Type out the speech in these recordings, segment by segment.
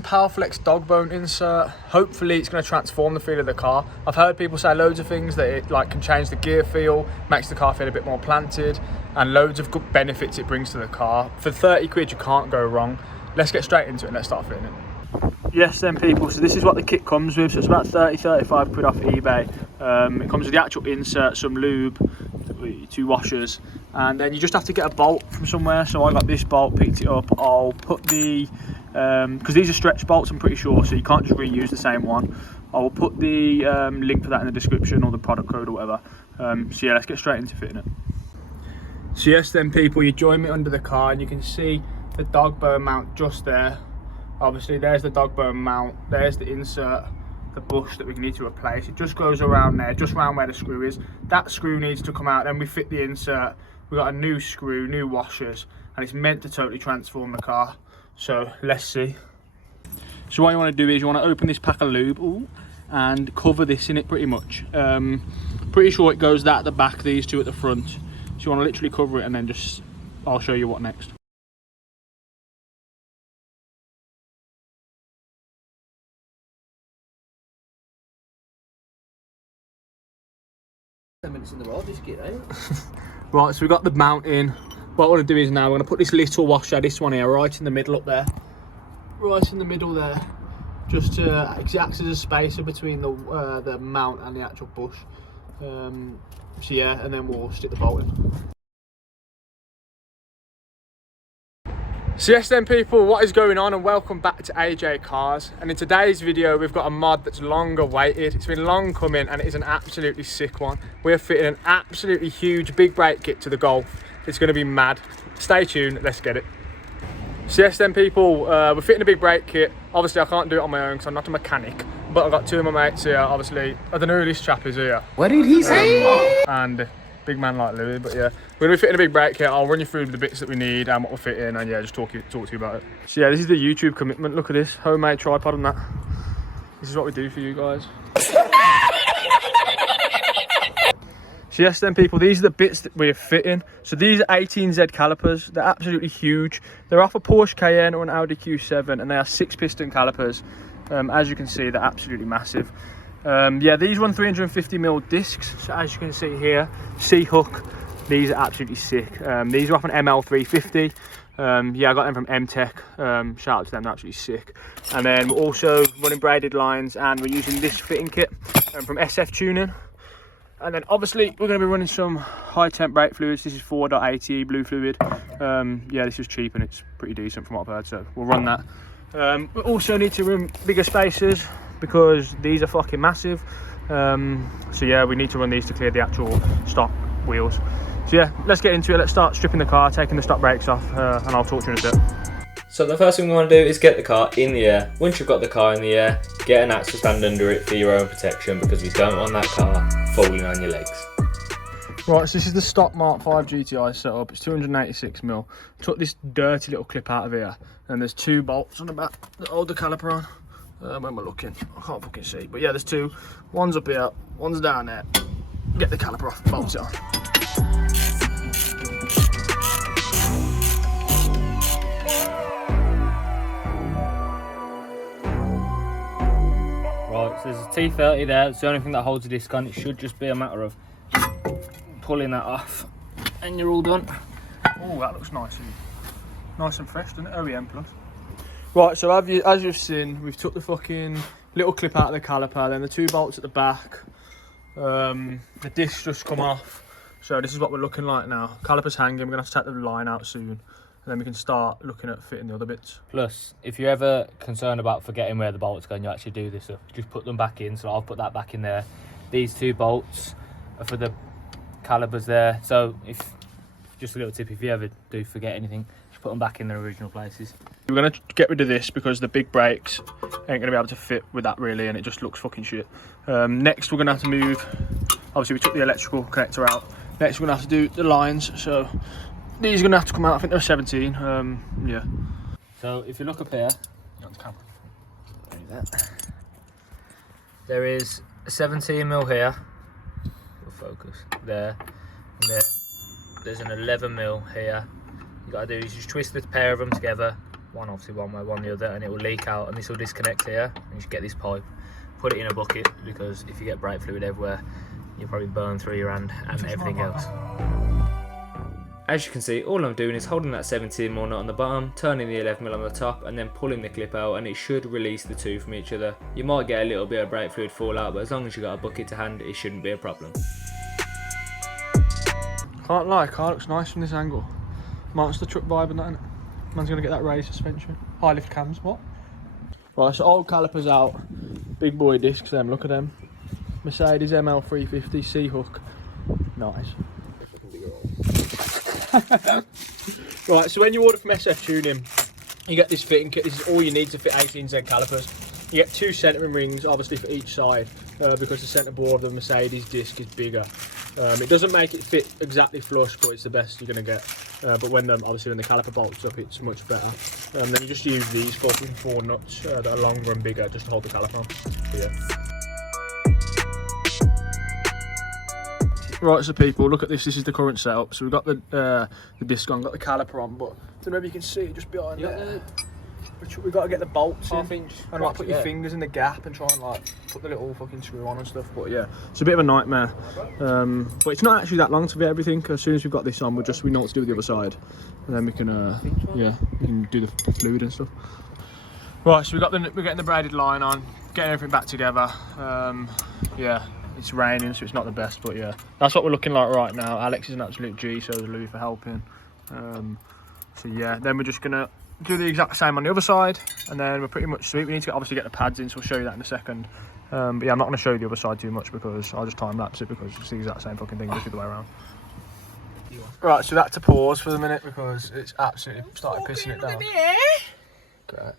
Powerflex dogbone insert. Hopefully it's going to transform the feel of the car. I've heard people say loads of things, that it like can change the gear feel, makes the car feel a bit more planted, and loads of good benefits it brings to the car. For 30 quid you can't go wrong. Let's get straight into it and let's start fitting it. Yes then people, so this is what the kit comes with. So it's about 30-35 quid off eBay. It comes with the actual insert, some lube, 2 washers, and then you just have to get a bolt from somewhere. So I got this bolt, picked it up. I'll put the because these are stretch bolts, I'm pretty sure, so you can't just reuse the same one. I will put the link for that in the description, or the product code or whatever. So yeah, let's get straight into fitting it. So yes then people, you join me under the car and you can see the dogbone mount just there. Obviously there's the dogbone mount, there's the insert, the bush that we need to replace. It just goes around there, just around where the screw is. That screw needs to come out, then we fit the insert. We've got a new screw, new washers, and it's meant to totally transform the car. So let's see. So what you want to do is you want to open this pack of lube and cover this in it pretty much. Pretty sure it goes that at the back, these two at the front. So you want to literally cover it and then just, I'll show you what next. Minutes in the road, this kit, eh? Right, so we've got the mount in. What I want to do is now we're going to put this little washer, this one here, right in the middle up there. Right in the middle there. Just to acts as a spacer between the mount and the actual bush. So yeah, and then we'll stick the bolt in. So yes then people, what is going on, and welcome back to AJ Cars. And in today's video we've got a mod that's long awaited. It's been long coming and it is an absolutely sick one. We're fitting an absolutely huge big brake kit to the Golf. It's going to be mad. Stay tuned, let's get it. So yes then people, we're fitting a big brake kit. Obviously I can't do it on my own because I'm not a mechanic, but I've got 2 of my mates here. Obviously I don't know who this chap is here. What did he say? And big man like Louis, but yeah, we're gonna be fitting a big brake kit. I'll run you through the bits that we need and what we're fitting, and yeah, just talk to you about it. So yeah, this is the YouTube commitment. Look at this homemade tripod and that. This is what we do for you guys. So yes then people, these are the bits that we're fitting. So these are 18Z calipers. They're absolutely huge. They're off a Porsche Cayenne or an Audi Q7, and they are 6-piston calipers. As you can see, they're absolutely massive. Yeah, these run 350mm discs. So as you can see here, C-hook. These are absolutely sick. These are off an ML350. Yeah, I got them from M-Tech. Shout out to them, they're absolutely sick. And then we're also running braided lines, and we're using this fitting kit from SF Tuning. And then obviously we're going to be running some high temp brake fluids. This is 4.80 blue fluid. Yeah, this is cheap and it's pretty decent from what I've heard, so we'll run that. We also need to run bigger spacers because these are fucking massive. So yeah, we need to run these to clear the actual stock wheels. So yeah, let's get into it. Let's start stripping the car, taking the stock brakes off, and I'll talk to you in a bit. So the first thing we want to do is get the car in the air. Once you've got the car in the air, get an axle stand under it for your own protection, because we don't want that car falling on your legs. Right, so this is the stock Mark 5 GTI setup. It's 286mm. Took this dirty little clip out of here, and there's 2 bolts on the back that hold the caliper on. When we're looking, I can't fucking see, but yeah, there's 2. One's up here, one's down there. Get the caliper off, bolt it on. Right, so there's a T30 there. It's the only thing that holds the disc on. It should just be a matter of pulling that off and you're all done. Oh, that looks nice and fresh, doesn't it? OEM plus. Right, so as you've seen, we've took the fucking little clip out of the caliper, then the 2 bolts at the back. The discs just come off. So this is what we're looking like now. Caliper's hanging, we're gonna have to take the line out soon, and then we can start looking at fitting the other bits. Plus, if you're ever concerned about forgetting where the bolts go and you actually do this, just put them back in. So I'll put that back in there. These 2 bolts are for the calipers there. So if, just a little tip, if you ever do forget anything, just put them back in their original places. We're going to get rid of this because the big brakes ain't going to be able to fit with that really, and it just looks fucking shit. Next we're going to have to move, obviously we took the electrical connector out. Next we're going to have to do the lines, so these are going to have to come out. I think they're 17, yeah. So if you look up here, there is a 17mm here, focus, there, and then there's an 11mm here. You got to do is just twist the pair of them together, one obviously one way, one the other, and it will leak out, and this will disconnect here, and you just get this pipe, put it in a bucket, because if you get brake fluid everywhere, you'll probably burn through your hand and everything else. As you can see, all I'm doing is holding that 17mm nut on the bottom, turning the 11mm on the top, and then pulling the clip out, and it should release the two from each other. You might get a little bit of brake fluid fall out, but as long as you've got a bucket to hand, it shouldn't be a problem. Can't lie, car looks nice from this angle. Monster truck vibe and that, innit? Man's gonna get that raised suspension. High lift cams, what? Right, so old calipers out. Big boy discs, them, look at them. Mercedes ML350 C-hook. Nice. Right, so when you order from SF Tuning, you get this fitting kit. This is all you need to fit 18Z calipers. You get two centering rings, obviously for each side, because the centre bore of the Mercedes disc is bigger. It doesn't make it fit exactly flush, but it's the best you're going to get. But obviously when the caliper bolts up, it's much better. Then you just use these fucking 4 nuts that are longer and bigger just to hold the caliper on. So, yeah. Right, so people, look at this. This is the current setup. So we've got the disc on, got the caliper on, but I don't know if you can see it just behind there. We've got to get the bolts in and like put your fingers in the gap and try and like put the little fucking screw on and stuff. But yeah, it's a bit of a nightmare. But it's not actually that long to fit everything. As soon as we've got this on, we know what to do with the other side, and then we can we can do the fluid and stuff. Right, so we're getting the braided line on, getting everything back together. Yeah. It's raining, so it's not the best, but yeah, that's what we're looking like right now. Alex is an absolute G, so is Louis for helping. So yeah, then we're just gonna do the exact same on the other side, and then we're pretty much sweet. We need to obviously get the pads in, so we'll show you that in a second. But yeah, I'm not gonna show you the other side too much because I'll just time lapse it, because it's the exact same fucking thing, just the other way around. Right, so that's a pause for the minute because it's absolutely started pissing it down. Great.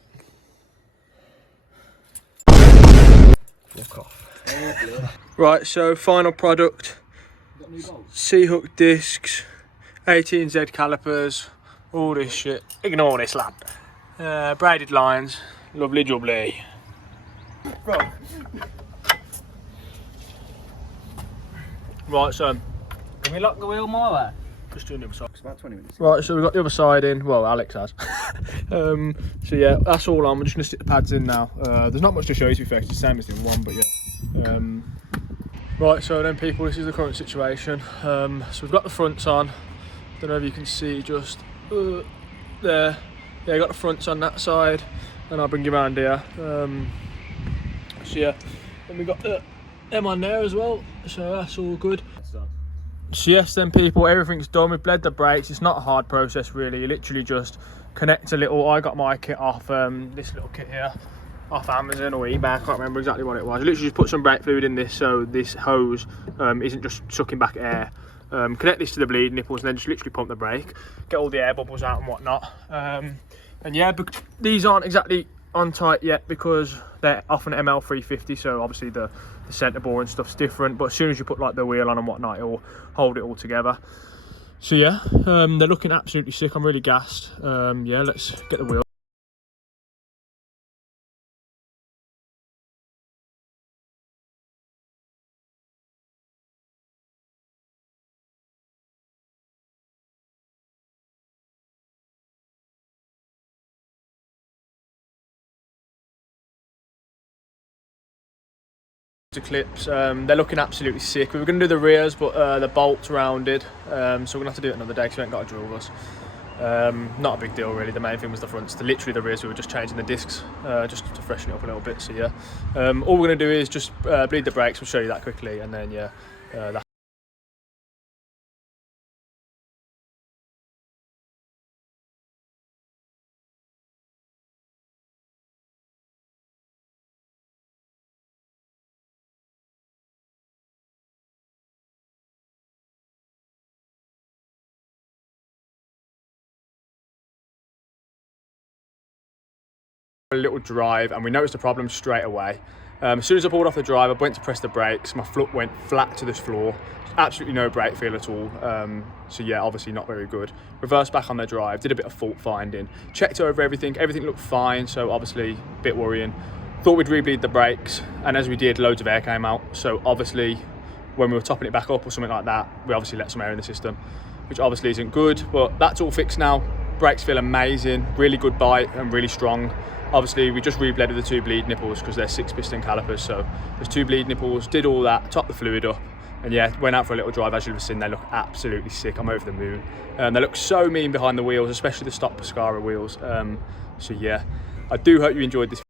Walk off. Right, so final product, C-hook discs, 18Z calipers, all this shit. Ignore this, lad. Braided lines, lovely jubbly. Right, so Can we lock the wheel my way? just doing the other side. It's about 20 minutes. Right, so we've got the other side in. Well, Alex has. So yeah, that's all on. We're just going to stick the pads in now. There's not much to show you, to be fair. It's the same as the other one, but yeah. Right, so then people, this is the current situation. So we've got the fronts on. Don't know if you can see just there. Yeah, got the fronts on that side, and I'll bring you around here. So yeah, and we got them on there as well. So that's all good. So yes, then people, everything's done. We've bled the brakes. It's not a hard process really. You literally just connect a little. I got my kit off this little kit here, off Amazon or eBay. I can't remember exactly what it was. I literally just put some brake fluid in this, so this hose isn't just sucking back air. Connect this to the bleed nipples, and then just literally pump the brake, get all the air bubbles out and whatnot. And yeah, but these aren't exactly on tight yet because they're off an ML350, so obviously the centre bore and stuff's different, but as soon as you put like the wheel on and whatnot, it'll hold it all together. So yeah, they're looking absolutely sick. I'm really gassed. Yeah, let's get the wheel. Clips, they're looking absolutely sick. We were going to do the rears, but the bolt's rounded, so we're going to have to do it another day because we ain't got a drill bus. Not a big deal really. The main thing was the fronts. Literally the rears, we were just changing the discs just to freshen it up a little bit. So yeah, all we're going to do is just bleed the brakes. We'll show you that quickly, and then yeah, that's a little drive, and we noticed a problem straight away. As soon as I pulled off the drive, I went to press the brakes, my foot went flat to this floor, absolutely no brake feel at all. So yeah, obviously not very good. Reversed back on the drive, did a bit of fault finding, checked over everything looked fine, so obviously a bit worrying. Thought we'd rebleed the brakes, and as we did, loads of air came out, so obviously when we were topping it back up or something like that, we obviously let some air in the system, which obviously isn't good, but that's all fixed now. brakes feel amazing, really good bite and really strong. Obviously we just rebledded the 2 bleed nipples because they're 6-piston calipers, so there's 2 bleed nipples, did all that, topped the fluid up, and yeah, went out for a little drive. As you've seen, they look absolutely sick. I'm over the moon. They look so mean behind the wheels, especially the stock Pescara wheels. So yeah, I do hope you enjoyed this